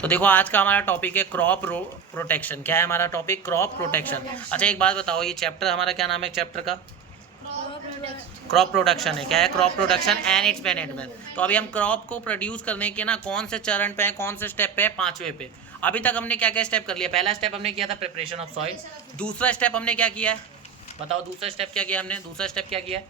तो देखो आज का हमारा टॉपिक है क्रॉप प्रोटेक्शन। क्या है हमारा टॉपिक? Crop protection. अच्छा एक बात बताओ, ये चैप्टर हमारा क्या नाम है चैप्टर का? क्रॉप प्रोडक्शन है। क्या है? Crop production and it's management. तो अभी हम क्रॉप को प्रोड्यूस करने के ना कौन से चरण पे है, कौन से स्टेप पे है? पांचवे पे। अभी तक हमने क्या क्या स्टेप कर लिया? पहला स्टेप हमने किया था प्रिपरेशन ऑफ सॉइल। दूसरा स्टेप हमने क्या किया है? बताओ दूसरा स्टेप क्या किया हमने? दूसरा स्टेप क्या किया है?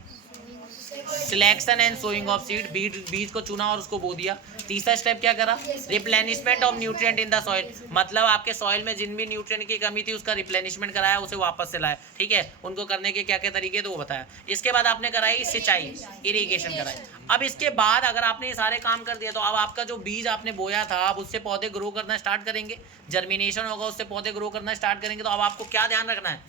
Selection and sowing of seed, बीज को चुना और उसको बो दिया। तीसरा स्टेप क्या करा? Replenishment of nutrient in the soil, मतलब आपके सॉइल में जिन भी न्यूट्रिएंट की कमी थी उसका रिप्लेनिशमेंट कराया, उसे वापस से लाया। ठीक है, उनको करने के क्या क्या तरीके तो वो बताया। इसके बाद आपने कराई सिंचाई, इरिगेशन कराई। अब इसके बाद अगर आपने ये सारे काम कर दिया तो अब आपका जो बीज आपने बोया था अब उससे पौधे ग्रो करना स्टार्ट करेंगे, जर्मिनेशन होगा, उससे पौधे ग्रो करना स्टार्ट करेंगे। तो अब आपको क्या ध्यान रखना है?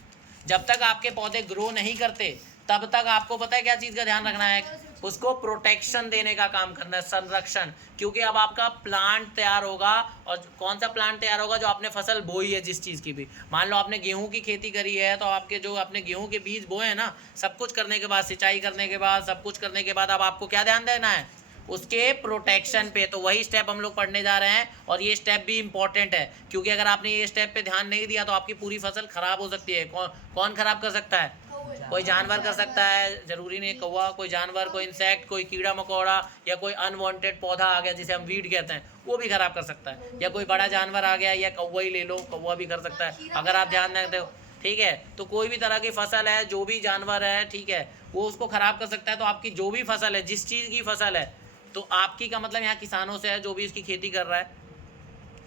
जब तक आपके पौधे ग्रो नहीं करते तब तक आपको पता है क्या चीज़ का ध्यान रखना है? उसको प्रोटेक्शन देने का काम करना है, संरक्षण। क्योंकि अब आपका प्लांट तैयार होगा, और कौन सा प्लांट तैयार होगा? जो आपने फसल बोई है जिस चीज़ की भी। मान लो आपने गेहूं की खेती करी है तो आपके जो आपने गेहूं के बीज बोए हैं ना, सब कुछ करने के बाद, सिंचाई करने के बाद, सब कुछ करने के बाद अब आपको क्या ध्यान देना है? उसके प्रोटेक्शन पे। तो वही स्टेप हम लोग पढ़ने जा रहे हैं, और ये स्टेप भी इंपॉर्टेंट है क्योंकि अगर आपने ये स्टेप पे ध्यान नहीं दिया तो आपकी पूरी फसल खराब हो सकती है। कौन खराब कर सकता है? कोई जानवर कर सकता है, जरूरी नहीं कौवा, कोई जानवर, कोई इंसेक्ट, कोई कीड़ा मकोड़ा, या कोई अनवांटेड पौधा आ गया जिसे हम वीड कहते हैं, वो भी खराब कर सकता है। या कोई बड़ा जानवर आ गया, या कौवा ही ले लो, कौवा भी कर सकता है अगर आप ध्यान न दो। ठीक है, तो कोई भी तरह की फसल है, जो भी जानवर है, ठीक है, वो उसको खराब कर सकता है। तो आपकी जो भी फसल है, जिस चीज़ की फसल है, तो आपकी का मतलब यहाँ किसानों से है, जो भी इसकी खेती कर रहा है,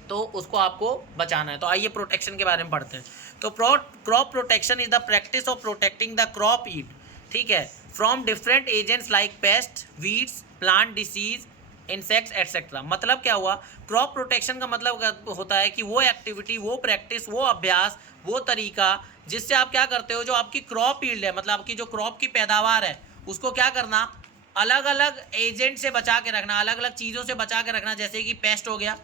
तो उसको आपको बचाना है। तो आइए प्रोटेक्शन के बारे में पढ़ते हैं। तो crop protection is the practice of protecting the crop it, ठीक है, from different agents like pest, weeds, plant disease, insects etcetera. मतलब क्या हुआ? क्रॉप प्रोटेक्शन का मतलब होता है कि वो एक्टिविटी, वो प्रैक्टिस, वो अभ्यास, वो तरीका जिससे आप क्या करते हो, जो आपकी क्रॉप ईल्ड है, मतलब आपकी जो क्रॉप की पैदावार है, उसको क्या करना? अलग अलग एजेंट से बचा के रखना, अलग अलग चीज़ों से बचा के रखना। जैसे कि पेस्ट हो गया,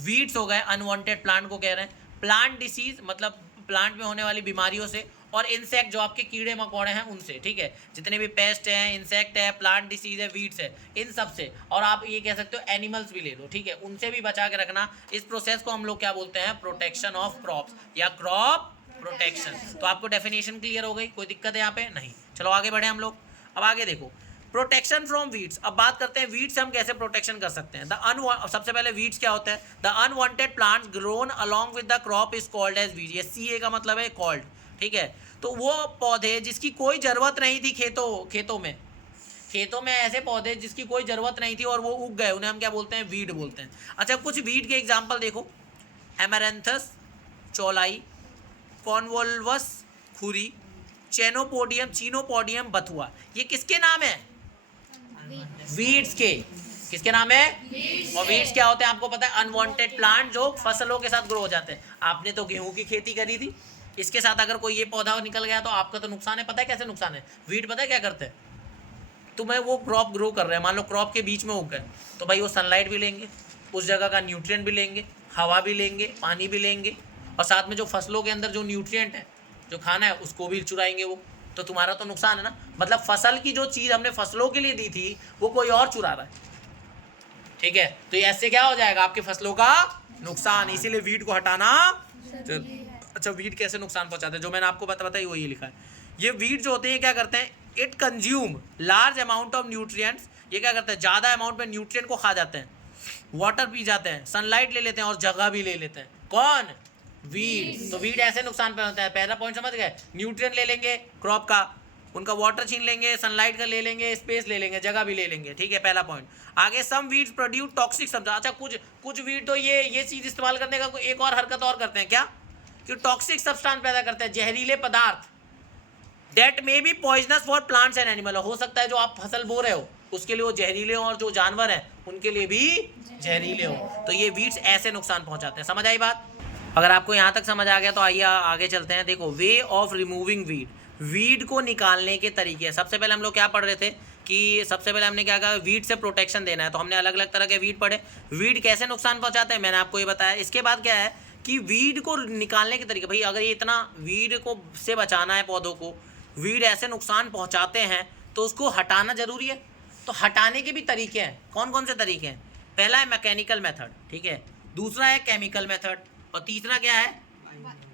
वीड्स हो गए, अनवांटेड प्लांट को कह रहे हैं, प्लांट डिसीज मतलब प्लांट में होने वाली बीमारियों से, और इंसेक्ट जो आपके कीड़े मकोड़े हैं उनसे। ठीक है, जितने भी पेस्ट हैं, इंसेक्ट है, प्लांट डिसीज है, वीड्स है, इन सब से। और आप ये कह सकते हो एनिमल्स भी ले लो, ठीक है, उनसे भी बचा के रखना। इस प्रोसेस को हम लोग क्या बोलते हैं? प्रोटेक्शन ऑफ क्रॉप्स या क्रॉप प्रोटेक्शन। तो आपको डेफिनेशन क्लियर हो गई? कोई दिक्कत है यहाँ पे? नहीं। चलो आगे बढ़े हम लोग। अब आगे देखो, प्रोटेक्शन फ्रॉम वीड्स। अब बात करते हैं वीड्स से हम कैसे प्रोटेक्शन कर सकते हैं। सबसे पहले वीड्स क्या होता है? The unwanted plants grown along with the crop is called as weed. ये सी ए का मतलब है कॉल्ड, ठीक है। तो वो पौधे जिसकी कोई जरूरत नहीं थी खेतों में ऐसे पौधे जिसकी कोई जरूरत नहीं थी और वो उग गए, उन्हें हम क्या बोलते हैं? वीड बोलते हैं। अच्छा कुछ वीड के एग्जाम्पल देखो, एमेरेंथस चौलाई, कॉन्वोल्वस खुरी, चीनोपोडियम बथुआ। ये किसके नाम है? वीड्स के। किसके नाम है? और वीड्स क्या होते हैं आपको पता है? अनवांटेड प्लांट जो फसलों के साथ ग्रो हो जाते हैं। आपने तो गेहूं की खेती करी थी, इसके साथ अगर कोई ये पौधा निकल गया तो आपका तो नुकसान है। पता है कैसे नुकसान है? वीड पता है क्या करते हैं? तुम्हें वो क्रॉप ग्रो कर रहे हैं, मान लो क्रॉप के बीच में उग गए, तो भाई वो सनलाइट भी लेंगे, उस जगह का न्यूट्रिएंट भी लेंगे, हवा भी लेंगे, पानी भी लेंगे, और साथ में जो फसलों के अंदर जो न्यूट्रिएंट है, जो खाना है, उसको भी चुराएंगे वो। तो तुम्हारा तो नुकसान है ना। मतलब फसल की जो चीज़ हमने फसलों के लिए दी थी वो कोई और चुरा रहा है, ठीक है। तो ऐसे क्या हो जाएगा? आपकी फसलों का नुकसान। इसीलिए वीड को हटाना। अच्छा वीड कैसे नुकसान पहुंचाते हैं, जो मैंने आपको बताई वो ये लिखा है। ये वीड जो होते हैं क्या करते हैं? It consume large amount of nutrients. ये क्या करते हैं? ज़्यादा अमाउंट में न्यूट्रिएंट को खा जाते हैं, वाटर पी जाते हैं, सनलाइट ले लेते हैं, और जगह भी ले लेते हैं। कौन? वीड। तो वीड ऐसे नुकसान पहुंचाता है। पहला पॉइंट समझ गए? न्यूट्रिएंट ले लेंगे क्रॉप का, उनका वाटर छीन लेंगे, सनलाइट का ले लेंगे, स्पेस ले लेंगे, जगह भी ले लेंगे, ठीक है, पहला पॉइंट। आगे सम वीड्स प्रोड्यूस टॉक्सिक सब्सटेंस। अच्छा कुछ वीड तो ये चीज़ इस्तेमाल करने का एक और हरकत और करते हैं, क्या? कि टॉक्सिक सब्सटेंस पैदा करते हैं, जहरीले पदार्थ, that may be poisonous for plants and animal. हो सकता है जो आप फसल बो रहे हो उसके लिए वो जहरीले हो, और जो जानवर हैं उनके लिए भी जहरीले हो। तो ये वीड्स ऐसे नुकसान पहुंचाते हैं। समझ आई बात? अगर आपको यहाँ तक समझ आ गया तो आइए आगे चलते हैं। देखो, way of removing weed, weed को निकालने के तरीके। सबसे पहले हम लोग क्या पढ़ रहे थे कि सबसे पहले हमने क्या कहा? वीड से प्रोटेक्शन देना है। तो हमने अलग अलग तरह के वीड पढ़े, वीड कैसे नुकसान पहुंचाते हैं मैंने आपको ये बताया। इसके बाद क्या है कि वीड को निकालने के तरीके। भाई अगर ये इतना वीड को से बचाना है, पौधों को वीड ऐसे नुकसान पहुंचाते हैं तो उसको हटाना जरूरी है। तो हटाने के भी तरीके हैं। कौन कौन से तरीके हैं? पहला है मैकेनिकल मेथड, ठीक है, दूसरा है केमिकल मेथड, और तीसरा क्या है,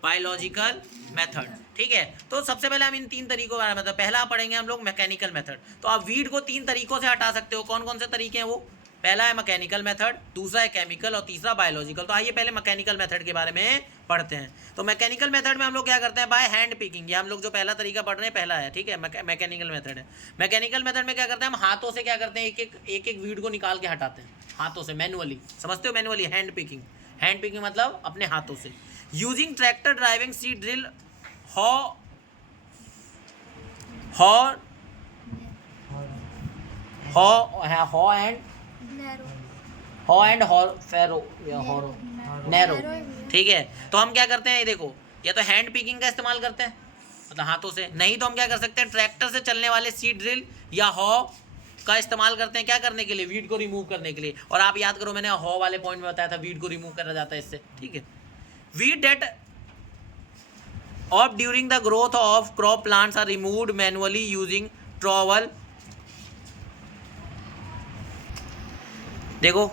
बायोलॉजिकल मेथड। ठीक है, तो सबसे पहले हम इन 3 तरीकों के बारे में, मतलब पहला पढ़ेंगे हम लोग मैकेनिकल मेथड। तो आप वीड को 3 तरीकों से हटा सकते हो। कौन कौन से तरीके हैं वो? पहला है मैकेनिकल मेथड, दूसरा है केमिकल, और तीसरा बायोलॉजिकल। तो आइए पहले मैकेनिकल मेथड के बारे में पढ़ते हैं। तो मैकेनिकल मेथड में हम लोग क्या करते हैं, बाय हैंड पिकिंग। ये हम लोग जो पहला तरीका पढ़ रहे हैं पहला है, ठीक है, मैकेनिकल मेथड है। मैकेनिकल मेथड में क्या करते हैं, हम हाथों से क्या करते हैं, एक एक वीड को निकाल के हटाते हैं हाथों से, मैनुअली। समझते हो manually? Hand picking. Hand picking मतलब अपने हाथों से। Using tractor driving seed drill, हॉ एंड नैरो। ठीक है, तो हम क्या करते हैं, ये देखो, या तो हैंड पिकिंग का इस्तेमाल करते हैं मतलब हाथों से, नहीं तो हम क्या कर सकते हैं, ट्रैक्टर से चलने वाले सीड ड्रिल या हॉ का इस्तेमाल करते हैं। क्या करने के लिए? वीड को रिमूव करने के लिए। और आप याद करो, मैंने हॉ वाले पॉइंट में बताया था वीड को रिमूव करा जाता है इससे। ठीक है, weed that of during the growth of crop plants are removed manually using trowel. देखो,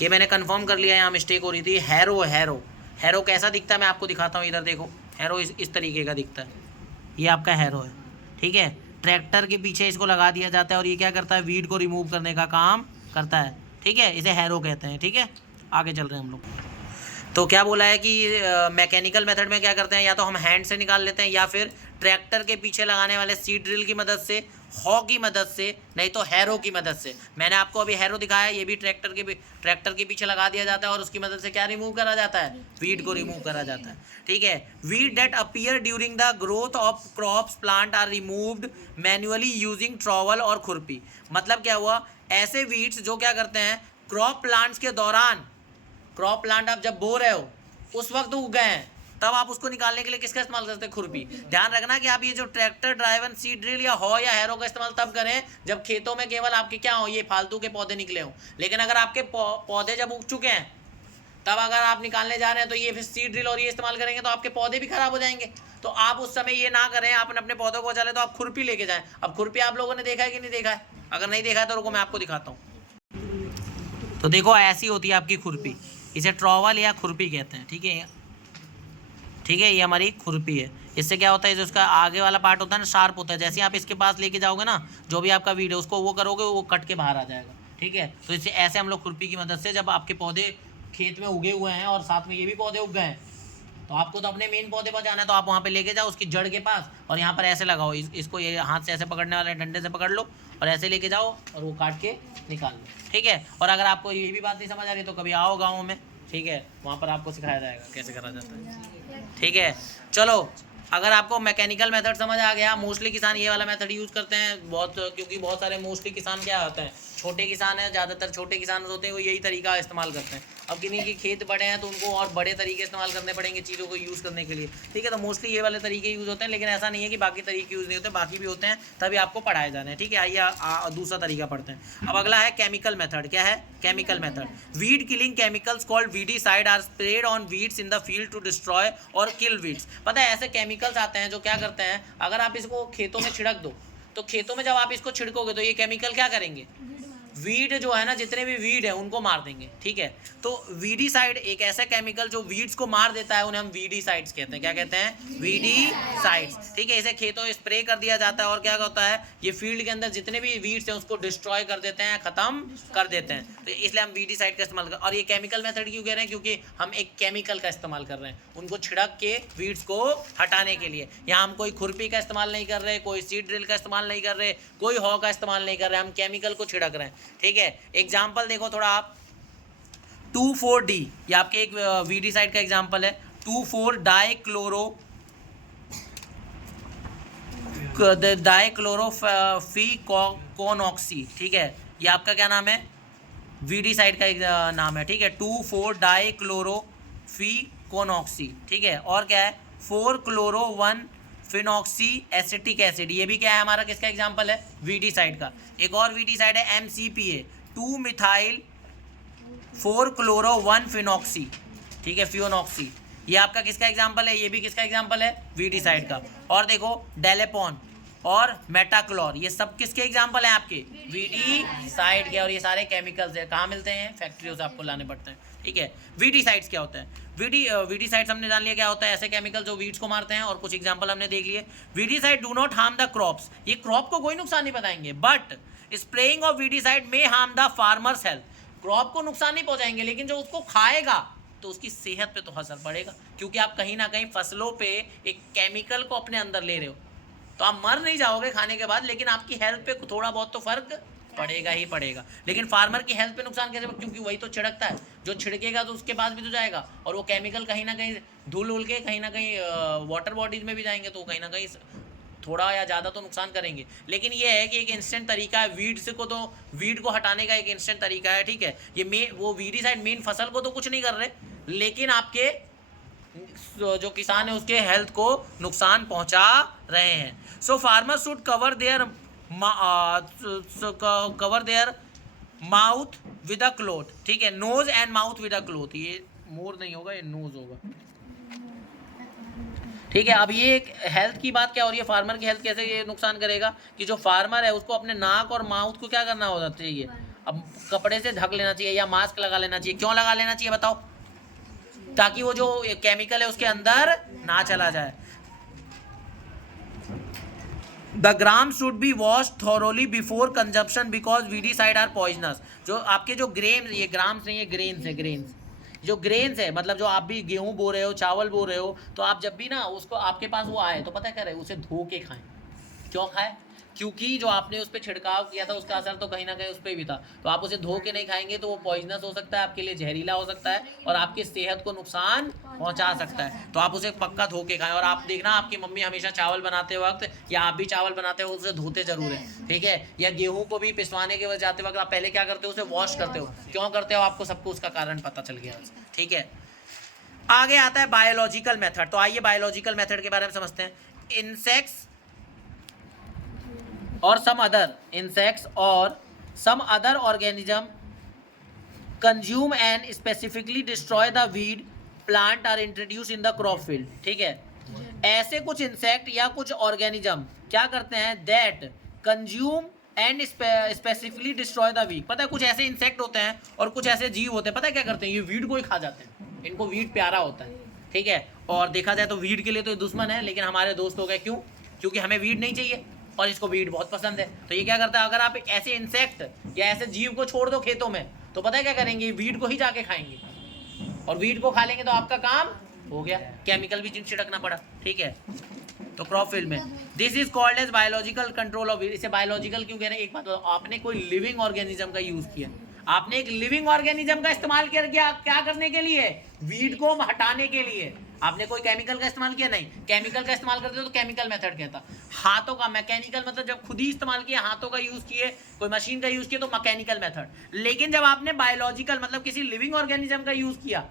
ये मैंने कंफर्म कर लिया, यहाँ मिस्टेक हो रही थी। हैरो कैसा दिखता है मैं आपको दिखाता हूँ। इधर देखो, हैरो इस तरीके का दिखता है। ये आपका हैरो है। ठीक है, ट्रैक्टर के पीछे इसको लगा दिया जाता है और ये क्या करता है, वीड को रिमूव करने का काम करता है। ठीक है, इसे हैरो कहते हैं। ठीक है, आगे चल रहे हैं हम लोग। तो क्या बोला है कि मैकेनिकल मेथड में क्या करते हैं, या तो हम हैंड से निकाल लेते हैं, या फिर ट्रैक्टर के पीछे लगाने वाले सीड ड्रिल की मदद से, हॉ की मदद से, नहीं तो हैरो की मदद से। मैंने आपको अभी हैरो दिखाया, ये भी ट्रैक्टर के पीछे लगा दिया जाता है और उसकी मदद से क्या रिमूव करा जाता है, वीड को रिमूव करा जाता है। ठीक है, weed that appear during the growth of crops plant are removed manually using trowel और खुरपी। मतलब क्या हुआ, ऐसे वीड्स जो क्या करते हैं, क्रॉप प्लांट्स के दौरान, क्रॉप प्लांट आप जब बो रहे हो उस वक्त उग गए हैं, तब आप उसको निकालने के लिए किसका इस्तेमाल करते हैं, खुरपी। ध्यान रखना कि आप ये जो ट्रैक्टर ड्राइवन सीड ड्रिल या हॉ या हैरो का इस्तेमाल तब करें जब खेतों में केवल आपके क्या हो, ये फालतू के पौधे निकले हों। लेकिन अगर आपके पौधे जब उग चुके हैं, तब अगर आप निकालने जा रहे हैं तो ये फिर सीड ड्रिल और ये इस्तेमाल करेंगे तो आपके पौधे भी खराब हो जाएंगे। तो आप उस समय ये ना करें, आप अपने पौधों को बचा लें तो आप खुरपी लेके जाएं। अब खुरपी आप लोगों ने देखा है कि नहीं देखा है? अगर नहीं देखा है तो रुको मैं आपको दिखाता हूँ। तो देखो, ऐसी होती है आपकी खुरपी, इसे ट्रॉवल या खुरपी कहते हैं। ठीक है, ठीक है, ये हमारी खुरपी है। इससे क्या होता है, जो उसका आगे वाला पार्ट होता है ना, शार्प होता है। जैसे आप इसके पास लेके जाओगे ना, जो भी आपका वीड है उसको वो करोगे, वो कट के बाहर आ जाएगा। ठीक है, तो इससे ऐसे हम लोग खुरपी की मदद से, जब आपके पौधे खेत में उगे हुए हैं और साथ में ये भी पौधे उग गए हैं, तो आपको तो अपने मेन पौधे पर जाना है, तो आप वहाँ पे लेके जाओ उसकी जड़ के पास, और यहाँ पर ऐसे लगाओ, इसको ये हाथ से ऐसे पकड़ने वाले डंडे से पकड़ लो और ऐसे लेके जाओ और वो काट के निकाल लो। ठीक है, और अगर आपको ये भी बात नहीं समझ आ रही तो कभी आओ गाँव में, ठीक है, वहाँ पर आपको सिखाया जाएगा कैसे करा जाता है। ठीक है, चलो, अगर आपको मैकेनिकल मेथड समझ आ गया, मोस्टली किसान ये वाला मेथड यूज़ करते हैं बहुत, क्योंकि बहुत सारे मोस्टली किसान क्या होते हैं, छोटे किसान हैं, ज़्यादातर छोटे किसान होते हैं, वो यही तरीका इस्तेमाल करते हैं। अब किन्हीं के खेत बड़े हैं तो उनको और बड़े तरीके इस्तेमाल करने पड़ेंगे चीज़ों को यूज़ करने के लिए। ठीक है, तो मोस्टली ये वाले तरीके यूज़ होते हैं, लेकिन ऐसा नहीं है कि बाकी तरीके यूज़ नहीं होते, बाकी भी होते हैं, तभी आपको पढ़ाए जाने हैं। ठीक है, आइए दूसरा तरीका पढ़ते हैं। अब अगला है केमिकल मेथड। क्या है chemical method? Weed killing chemicals called weedicide are spread on weeds in the field to destroy और किल वीड्स। पता है, ऐसे केमिकल्स आते हैं जो क्या करते हैं, अगर आप इसको खेतों में छिड़क दो, तो खेतों में जब आप इसको छिड़कोगे तो ये केमिकल क्या करेंगे, वीड जो है ना, जितने भी वीड है उनको मार देंगे। ठीक है, तो वीडीसाइड एक ऐसा केमिकल जो वीड्स को मार देता है, उन्हें हम वीडीसाइड्स कहते हैं। क्या कहते हैं? वीडीसाइड्स। ठीक है, इसे खेतों में स्प्रे कर दिया जाता है और क्या होता है, ये फील्ड के अंदर जितने भी वीड्स हैं उसको डिस्ट्रॉय कर देते हैं, खत्म कर देते हैं। तो इसलिए हम वीडीसाइड का इस्तेमाल कर, और ये केमिकल मेथड क्यों कह रहे हैं, क्योंकि हम एक केमिकल का इस्तेमाल कर रहे हैं उनको छिड़क के वीड्स को हटाने के लिए। यहाँ हम कोई खुरपी का इस्तेमाल नहीं कर रहे, कोई सीड ड्रिल का इस्तेमाल नहीं कर रहे, कोई हॉ का इस्तेमाल नहीं कर रहे, हम केमिकल को छिड़क रहे हैं। ठीक है, एग्जाम्पल देखो थोड़ा आप, 2,4-D, ये आपके एक वीडीसाइड का एग्जाम्पल है। 2,4-डाइक्लोरोफीकॉनॉक्सी। ठीक है, ये आपका क्या नाम है, वीडीसाइड का एक नाम है। ठीक है, 2,4-डाइक्लोरोफीकॉनॉक्सी। ठीक है, और क्या है, 4-क्लोरो-1-फिनॉक्सी एसिटिक एसिड, ये भी क्या है हमारा, किसका एग्जाम्पल है, वीडीसाइड का। एक और वीडीसाइड है MCPA, 2-मिथाइल 4-क्लोरो-1-फिनॉक्सी। ठीक है, फियोनॉक्सी, ये आपका किसका एग्जाम्पल है, ये भी किसका एग्जाम्पल है, वीडीसाइड का। और देखो डेलेपॉन और मेटाक्लोर, ये सब किसके एग्जाम्पल हैं आपके, वीडीसाइड के। और ये सारे केमिकल्स हैं, कहाँ मिलते हैं, फैक्ट्रियों से आपको लाने पड़ते हैं। ठीक है। वीडीसाइड्स क्या होता है? वीडीसाइड्स हमने जान लिया क्या होता है, ऐसे केमिकल जो वीड्स को मारते हैं, और कुछ एग्जांपल हमने देख लिए। Weedicide do not harm the crops, ये क्रॉप को कोई नुकसान नहीं पहुंचाएंगे, but spraying of weedicide may harm the farmers health, crop को नुकसान नहीं पहुंचाएंगे लेकिन जो उसको खाएगा तो उसकी सेहत पे तो असर पड़ेगा, क्योंकि आप कहीं ना कहीं फसलों पे एक केमिकल को अपने अंदर ले रहे हो। तो आप मर नहीं जाओगे खाने के बाद, लेकिन आपकी हेल्थ पे थोड़ा बहुत तो फर्क पड़ेगा ही पड़ेगा। लेकिन फार्मर की हेल्थ पे नुकसान कैसे? क्योंकि वही तो छिड़कता है, जो छिड़केगा तो उसके बाद भी तो जाएगा, और वो केमिकल कहीं ना कहीं धूल उल के कहीं ना कहीं वाटर बॉडीज में भी जाएंगे, तो कहीं ना कहीं थोड़ा या ज़्यादा तो नुकसान करेंगे। लेकिन ये है कि एक इंस्टेंट तरीका है वीड्स को, तो वीड को हटाने का एक इंस्टेंट तरीका है, ठीक है। ये वो वीडीसाइड मेन फसल को तो कुछ नहीं कर रहे, लेकिन आपके जो किसान है उसके हेल्थ को नुकसान पहुंचा रहे हैं। So farmer should cover their mouth with a cloth, ठीक है, nose and mouth with a cloth, ये मोर नहीं होगा, ये नोज होगा, ठीक है। अब ये एक हेल्थ की बात क्या हो रही है, फार्मर की हेल्थ कैसे ये नुकसान करेगा, कि जो फार्मर है उसको अपने नाक और माउथ को क्या करना होना चाहिए, अब कपड़े से ढक लेना चाहिए या मास्क लगा लेना चाहिए। क्यों लगा लेना चाहिए बताओ? ताकि वो जो केमिकल है उसके अंदर ना चला जाए। The gram should be wash thoroughly before consumption because weedicide are poisonous. जो आपके जो ग्रेन, ये ग्राम्स नहीं, ये ग्रेन्स है, ग्रेन्स जो ग्रेन्स है, मतलब जो आप भी गेहूं बो रहे हो, चावल बो रहे हो, तो आप जब भी ना उसको आपके पास वो आए तो पता क्या रहे, उसे धो के खाएं। क्यों खाएं? क्योंकि जो आपने उस पर छिड़काव किया था उसका असर तो कहीं ना कहीं उस पर भी था, तो आप उसे धो के नहीं खाएंगे तो वो पॉइजनस हो सकता है, आपके लिए जहरीला हो सकता है और आपकी सेहत को नुकसान पहुंचा सकता है। तो आप उसे पक्का धो के खाएं। और आप देखना आपकी मम्मी हमेशा चावल बनाते वक्त, या आप भी चावल बनाते हो, उसे धोते जरूर है, ठीक है। या गेहूं को भी पिसवाने के जाते वक्त आप पहले क्या करते हो, उसे वॉश करते हो। क्यों करते हो? आपको सबको उसका कारण पता चल गया, ठीक है। आगे आता है बायोलॉजिकल मेथड। तो आइए बायोलॉजिकल मेथड के बारे में समझते हैं। इंसेक्ट्स और some other organism consume and specifically destroy the weed plant are introduce in the crop field, ठीक है। ऐसे कुछ इंसेक्ट या कुछ ऑर्गेनिज्म क्या करते हैं, that consume and specifically destroy the weed. पता है कुछ ऐसे इंसेक्ट होते हैं और कुछ ऐसे जीव होते हैं, पता है क्या करते हैं, ये वीड को ही खा जाते हैं। इनको वीड प्यारा होता है, ठीक है। और देखा जाए तो वीड के लिए तो ये दुश्मन है, लेकिन हमारे दोस्त हो गए। क्यों? क्योंकि हमें वीड नहीं चाहिए और इसको वीड बहुत पसंद है। तो ये क्या करता है, अगर आप ऐसे इंसेक्ट या ऐसे जीव को छोड़ दो खेतों में, तो पता है क्या करेंगे, वीड को ही जाके खाएंगे, और वीड को खा लेंगे तो आपका काम हो गया, केमिकल भी छिड़कना पड़ा, ठीक है। तो क्रॉप फील्ड में this is called as biological control of weed. इसे बायोलॉजिकल क्यों कह रहे हैं? एक बात बताओ, आपने कोई लिविंग ऑर्गेनिज्म का यूज किया, आपने एक लिविंग ऑर्गेनिज्म का इस्तेमाल किया, क्या करने के लिए, वीड को हटाने के लिए। आपने कोई केमिकल का इस्तेमाल किया? नहीं। केमिकल का इस्तेमाल करते तो केमिकल मेथड कहता। हाथों का, मैकेनिकल मतलब जब खुद ही इस्तेमाल किया, हाथों का यूज किए, कोई मशीन का यूज किया, तो मैकेनिकल मेथड। लेकिन जब आपने बायोलॉजिकल मतलब किसी लिविंग ऑर्गेनिज्म का यूज किया,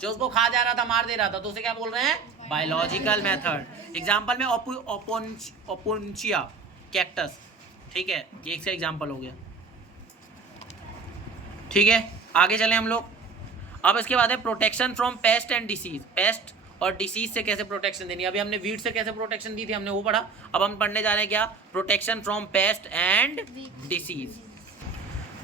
जो उसको खा जा रहा था, मार दे रहा था, तो उसे क्या बोल रहे हैं, बायोलॉजिकल मेथड। एग्जाम्पल में ओपोन्चिया कैक्टस, ठीक है, एक से एग्जाम्पल हो गया, ठीक है। आगे चले हम लोग। अब इसके बाद है protection from paste and disease. Paste और डिसीज से कैसे प्रोटेक्शन देनी है। अभी हमने वीड से कैसे प्रोटेक्शन दी थी, हमने वो पढ़ा। अब हम पढ़ने जा रहे हैं क्या, protection from paste and disease.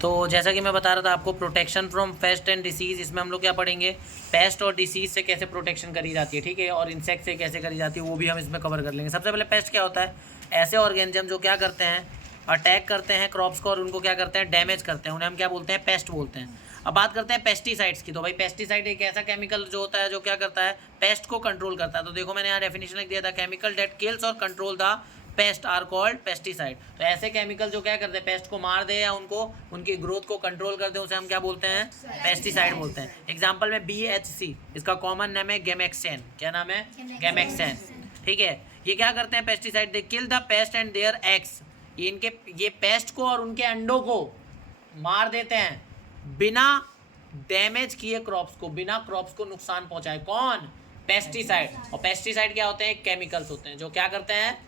तो जैसा कि मैं बता रहा था आपको, protection from paste and disease, इसमें हम लोग क्या पढ़ेंगे, पेस्ट और डिसीज से कैसे प्रोटेक्शन करी जाती है, ठीक है, और इंसेक्ट से कैसे करी जाती है, वो भी हम इसमें कवर कर लेंगे। सबसे पहले पेस्ट क्या होता है, ऐसे ऑर्गेनिज्म जो क्या करते हैं, अटैक करते हैं क्रॉप्स को और उनको क्या करते हैं, डैमेज करते हैं, उन्हें हम क्या बोलते हैं, पेस्ट बोलते हैं। अब बात करते हैं पेस्टिसाइड्स की। तो भाई पेस्टिसाइड एक ऐसा केमिकल जो होता है जो क्या करता है, पेस्ट को कंट्रोल करता है। तो देखो मैंने यहाँ डेफिनेशन लिख दिया था, केमिकल डेट किल्स और control the pest are called pesticide. तो ऐसे केमिकल जो क्या करते हैं, पेस्ट को मार दे या उनको उनकी ग्रोथ को कंट्रोल कर दे, उसे हम क्या बोलते हैं, पेस्टिसाइड बोलते हैं। एग्जांपल में BHC, इसका कॉमन नेम है गैमेक्सेन। क्या नाम है, गैमेक्सेन, ठीक है। ये क्या करते हैं pesticide, they kill the paste and their eggs. ये पेस्ट को और उनके अंडों को मार देते हैं बिना डैमेज किए क्रॉप्स को, बिना क्रॉप्स को नुकसान पहुंचाए। कौन, पेस्टिसाइड। और पेस्टिसाइड क्या होते हैं, केमिकल्स होते हैं जो क्या करते हैं,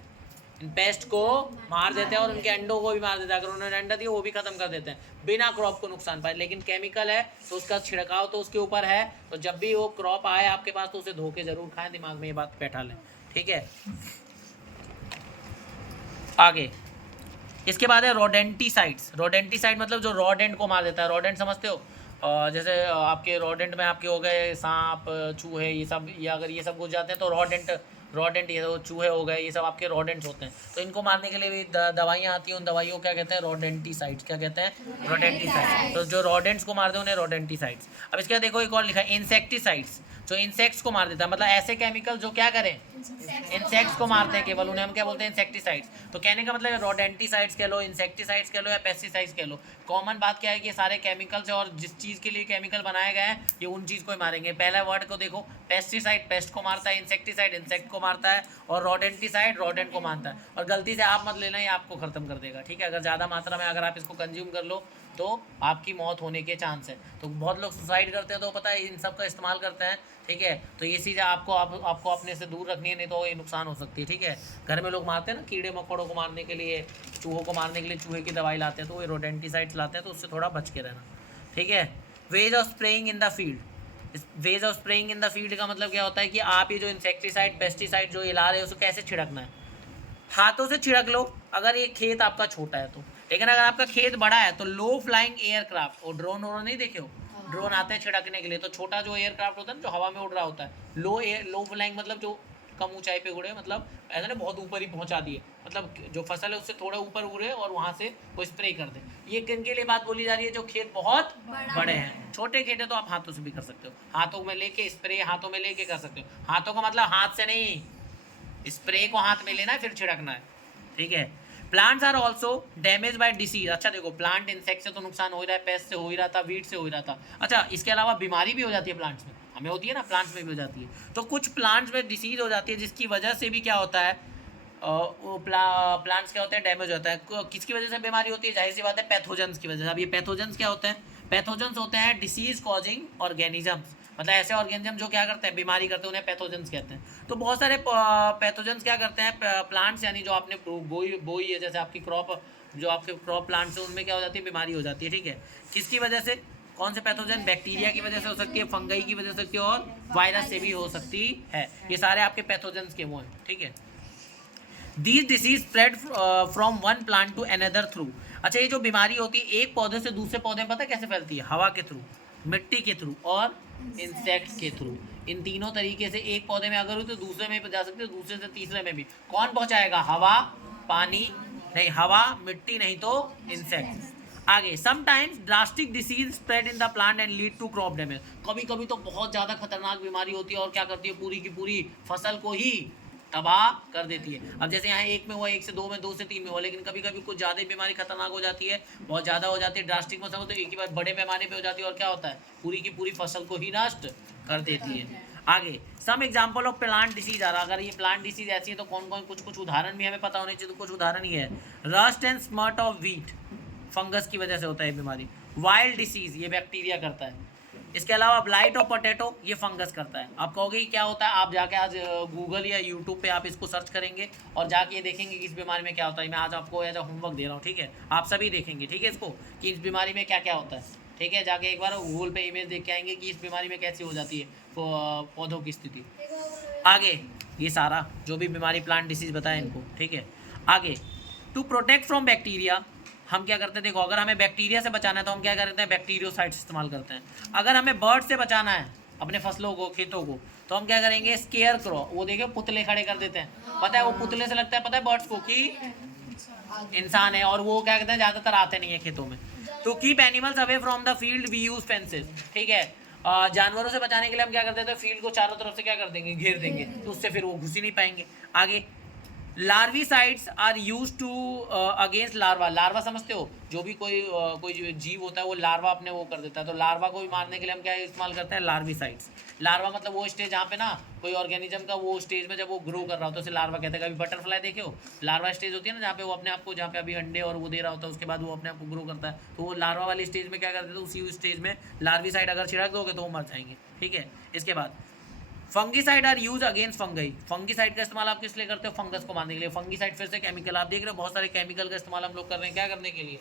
इन पेस्ट को मार देते हैं और उनके अंडों को भी मार देते हैं। अगर उन्होंने अंडा दिया वो भी खत्म कर देते हैं बिना क्रॉप को नुकसान पाए। लेकिन केमिकल है तो उसका छिड़काव तो उसके ऊपर है, तो जब भी वो क्रॉप आए आपके पास तो उसे धो के जरूर खाएं, दिमाग में ये बात बैठा लें, ठीक है। आगे इसके बाद है रोडेंटिसाइड्स। रोडेंटिसाइड मतलब जो रोडेंट को मार देता है। रोडेंट समझते हो, जैसे आपके रोडेंट में आपके हो गए सांप, चूहे, ये सब, ये अगर ये सब घुस जाते हैं तो रोडेंट ये तो चूहे हो गए, ये सब आपके रोडेंट्स होते हैं। तो इनको मारने के लिए भी दवाइयाँ आती हैं, उन दवाइयों को क्या कहते हैं? रोडेंटिसाइड्स। क्या कहते हैं? रोडेंटिसाइड्स। तो जो रोडेंट्स को मारते हैं उन्हें रोडेंटिसाइड्स। अब इसके बाद देखो एक और लिखा है इंसेक्टिसाइड्स, जो इंसेक्ट्स को मार देता है, मतलब ऐसे केमिकल जो क्या करें? इंसेक्ट्स को मारते हैं केवल, उन्हें हम क्या बोलते हैं? इंसेक्टिसाइड्स। तो कहने का मतलब रोडेंटिसाइड्स कह लो, इंसेक्टिसाइड्स कह लो या पेस्टिसाइड्स कह लो, कॉमन बात क्या है कि ये सारे केमिकल्स है, और जिस चीज़ के लिए केमिकल बनाए गए हैं ये उन चीज़ को ही मारेंगे। पहला वर्ड को देखो, पेस्टिसाइड पेस्ट को मारता है, इंसेक्टिसाइड इंसेक्ट को मारता है, और रोडेंटिसाइड रोडेंट को मारता है। और गलती से आप मत लेना, ये आपको खत्म कर देगा, ठीक है? अगर ज़्यादा मात्रा में अगर आप इसको कंज्यूम कर लो तो आपकी मौत होने के चांस है। तो बहुत लोग सुसाइड करते हैं, तो पता है इन सब का इस्तेमाल करते हैं, ठीक है? तो ये चीज़ आपको अपने से दूर रखनी है, नहीं तो ये नुकसान हो सकती है, ठीक है? घर में लोग मारते हैं ना कीड़े मकोड़ों को मारने के लिए, चूहों को मारने के लिए चूहे की दवाई लाते हैं, तो वो रोडेंटिसाइड्स लाते हैं, तो उससे थोड़ा बच के रहना, ठीक है? Ways of spraying in the field. Ways of spraying in the field का मतलब क्या होता है कि आप ये जो इंसेक्टिसाइड पेस्टिसाइड जो ये ला रहे हो उसको कैसे छिड़कना है? हाथों से छिड़क लो अगर ये खेत आपका छोटा है तो, लेकिन अगर आपका खेत बड़ा है तो लो फ्लाइंग एयरक्राफ्ट, और ड्रोन वोन नहीं देखे हो? ड्रोन आते हैं छिड़कने के लिए, तो छोटा जो एयरक्राफ्ट होता है ना जो हवा में उड़ रहा होता है, लो फ्लाइंग मतलब जो कम ऊंचाई पे उड़े, मतलब ऐसा ना बहुत ऊपर ही पहुंचा दिए, मतलब जो फसल है उससे थोड़ा ऊपर उड़े और वहां से वो स्प्रे कर दे। ये किन के लिए बात बोली जा रही है? जो खेत बहुत बड़े हैं। छोटे खेत है तो आप हाथों से भी कर सकते हो, हाथों में लेके स्प्रे हाथों में लेके कर सकते हो। हाथों का मतलब हाथ से नहीं, स्प्रे को हाथ में लेना है फिर छिड़कना है, ठीक है? Plants are also damage by disease. अच्छा देखो, प्लांट इंसेक्ट से तो नुकसान हो ही रहा है, पेस्ट से हो ही रहा था, वीड से हो ही रहा था। अच्छा इसके अलावा बीमारी भी हो जाती है प्लांट्स में, हमें होती है ना, प्लांट्स में भी हो जाती है। तो कुछ प्लांट्स में डिसीज हो जाती है जिसकी वजह से भी क्या होता है, वो प्लांट्स क्या होते हैं? डैमेज होता है। किसकी वजह से बीमारी होती है? जाहिर सी बात है पैथोजेंस की वजह से। अब ये पैथोजेंस क्या होते हैं? पैथोजेंस होते हैं डिसीज कॉजिंग ऑर्गेनिजम्स, मतलब ऐसे ऑर्गेनिज्म जो क्या करते हैं? बीमारी करते हैं, उन्हें पैथोजेंस कहते हैं। तो बहुत सारे पैथोजेंस क्या करते हैं? प्लांट्स यानी जो आपने बोई है, जैसे आपकी क्रॉप, जो आपके क्रॉप प्लांट्स है उनमें क्या हो जाती है? बीमारी हो जाती है, ठीक है? किसकी वजह से? कौन से पैथोजन? बैक्टीरिया की वजह से हो सकती है, फंगई की वजह से हो सकती है, और वायरस से भी हो सकती है। ये सारे आपके पैथोजेंस के वो हैं, ठीक है? These disease spread from one plant to another through. अच्छा ये जो बीमारी होती है एक पौधे से दूसरे पौधे में पता है कैसे फैलती है? हवा के थ्रू, मिट्टी के थ्रू और इंसेक्ट्स के थ्रू। इन तीनों तरीके से एक पौधे में अगर हो तो दूसरे में जा सकते हो, दूसरे से तीसरे में भी। कौन पहुंचाएगा? हवा, पानी नहीं, हवा, मिट्टी नहीं तो इंसेक्ट। आगे, sometimes drastic disease spread in the plant and lead to crop damage. कभी कभी तो बहुत ज़्यादा खतरनाक बीमारी होती है और क्या करती है? पूरी की पूरी फसल को ही तबाह कर देती है। अब जैसे यहाँ एक में हुआ, एक से दो में, दो से तीन में हुआ, लेकिन कभी कभी कुछ ज़्यादा बीमारी खतरनाक हो जाती है, बहुत ज़्यादा हो जाती है, ड्रास्टिक मौसम हो तो एक ही बार बड़े पैमाने पे हो जाती है, और क्या होता है? पूरी की पूरी फसल को ही नष्ट कर देती है। आगे, some example of plant disease आ रहा। अगर ये प्लांट डिसीज ऐसी है तो कौन कौन, कुछ उदाहरण भी हमें पता होने चाहिए, तो कुछ उदाहरण ही है। Rust and स्मर्ट of wheat, fungus की वजह से होता है बीमारी। वाइल्ड डिसीज, ये बैक्टीरिया करता है। इसके अलावा ब्लाइट ऑफ पोटैटो, ये फंगस करता है। आप कहोगे कि क्या होता है? आप जाके आज गूगल या यूट्यूब पे आप इसको सर्च करेंगे और जाके ये देखेंगे कि इस बीमारी में क्या होता है। मैं आज आपको एज अ होमवर्क दे रहा हूँ, ठीक है? आप सभी देखेंगे, ठीक है, इसको कि इस बीमारी में क्या क्या होता है, ठीक है? जाके एक बार गूगल पे इमेज देख के आएंगे कि इस बीमारी में कैसी हो जाती है पौधों की स्थिति। आगे, ये सारा जो भी बीमारी प्लांट डिसीज बताया इनको, ठीक है? आगे, टू प्रोटेक्ट फ्रॉम बैक्टीरिया, हम क्या करते हैं? देखो, अगर हमें बैक्टीरिया से बचाना है तो हम क्या करते हैं? बैक्टीरियोसाइड्स इस्तेमाल करते हैं। अगर हमें बर्ड से बचाना है अपने फसलों को, खेतों को, तो हम क्या करेंगे? स्केयर क्रो, वो देखिए पुतले खड़े कर देते हैं। पता है वो पुतले से लगता है, पता है बर्ड्स को कि इंसान है, और वो क्या कहते हैं? ज़्यादातर आते नहीं है खेतों में। To keep animals away from the field we use fences, ठीक है? जानवरों से बचाने के लिए हम क्या करते हैं? फील्ड को चारों तरफ से क्या कर देंगे? घेर देंगे, तो उससे फिर वो घुस ही नहीं पाएंगे। आगे, larvicides are use to against larva. Larva समझते हो? जो भी कोई जीव होता है वो लार्वा अपने वो कर देता है, तो लार्वा को भी मारने के लिए हम क्या इस्तेमाल करते हैं? लार्विसाइड्स। लार्वा मतलब वो स्टेज जहाँ पे ना कोई ऑर्गेनिज्म का वो स्टेज में जब वो ग्रो कर रहा होता है, उसे लार्वा कहते हैं। कभी बटरफ्लाई देखे हो? लार्वा स्टेज होती है ना जहाँ पे वो अपने आप को, जहाँ पे अभी अंडे और वो दे रहा होता है, उसके बाद वो अपने आप को ग्रो करता है, तो वो लार्वा वाली स्टेज में क्या करते हैं? तो उसी स्टेज में लार्विसाइड अगर छिड़क दोगे तो वो मर जाएंगे, ठीक है? इसके बाद fungicide are use against fungi. Fungicide का इस्तेमाल आप किस लिए करते हो? फंगस को मारने के लिए। फंगीसाइड फिर से केमिकल, आप देख रहे हो बहुत सारे केमिकल का इस्तेमाल हम लोग कर रहे हैं, क्या करने के लिए?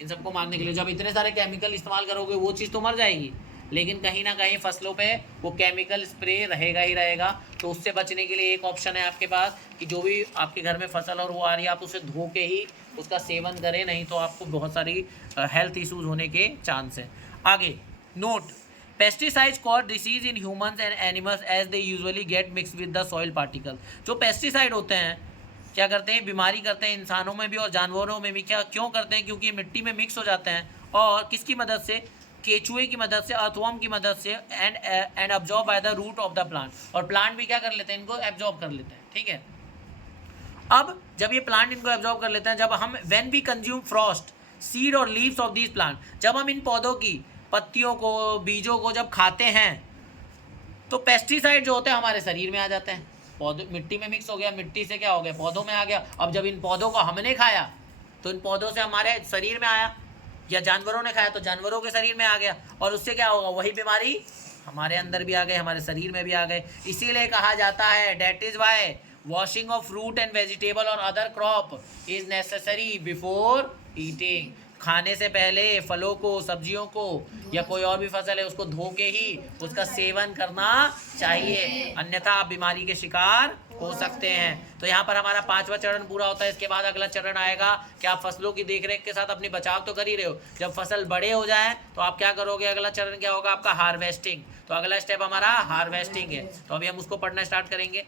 इन सबको मारने के लिए। जब इतने सारे केमिकल इस्तेमाल करोगे वो चीज़ तो मर जाएगी, लेकिन कहीं ना कहीं फसलों पे वो केमिकल स्प्रे रहेगा ही रहेगा। तो उससे बचने के लिए एक ऑप्शन है आपके पास कि जो भी आपके घर में फसल और वो आ रही है आप उसे धो के ही उसका सेवन करें, नहीं तो आपको बहुत सारी हेल्थ इश्यूज होने के चांस हैं। आगे, note, pesticides cause disease in humans and animals as they usually get mix with the soil particle. जो पेस्टिसाइड होते हैं क्या करते हैं, बीमारी करते हैं इंसानों में भी और जानवरों में भी। क्या क्यों करते हैं, क्योंकि मिट्टी में मिक्स हो जाते हैं और किसकी मदद से, केचुए की मदद से, अर्थवर्म की मदद से, and absorb by the root of the plant. और प्लांट भी क्या कर लेते हैं, इनको एब्जॉर्ब कर लेते हैं। ठीक है, अब जब ये प्लांट इनको एब्जॉर्ब कर लेते हैं, जब हम when we consume fruits seed और लीव्स ऑफ दीज प्लांट, जब हम इन पौधों की पत्तियों को, बीजों को जब खाते हैं तो पेस्टिसाइड जो होते हैं हमारे शरीर में आ जाते हैं। पौधे मिट्टी में मिक्स हो गया, मिट्टी से क्या हो गया, पौधों में आ गया। अब जब इन पौधों को हमने खाया तो इन पौधों से हमारे शरीर में आया, या जानवरों ने खाया तो जानवरों के शरीर में आ गया, और उससे क्या होगा, वही बीमारी हमारे अंदर भी आ गई, हमारे शरीर में भी आ गए। इसीलिए कहा जाता है that is why washing of fruit and vegetable और other crop is necessary before eating. खाने से पहले फलों को, सब्जियों को या कोई और भी फसल है उसको धो के ही उसका सेवन करना चाहिए, अन्यथा आप बीमारी के शिकार हो सकते हैं। तो यहाँ पर हमारा 5वां चरण पूरा होता है। इसके बाद अगला चरण आएगा कि आप फसलों की देखरेख के साथ अपनी बचाव तो कर ही रहे हो, जब फसल बड़े हो जाए तो आप क्या करोगे, अगला चरण क्या होगा आपका, हार्वेस्टिंग। तो अगला स्टेप हमारा हार्वेस्टिंग है। तो अभी हम उसको पढ़ना स्टार्ट करेंगे।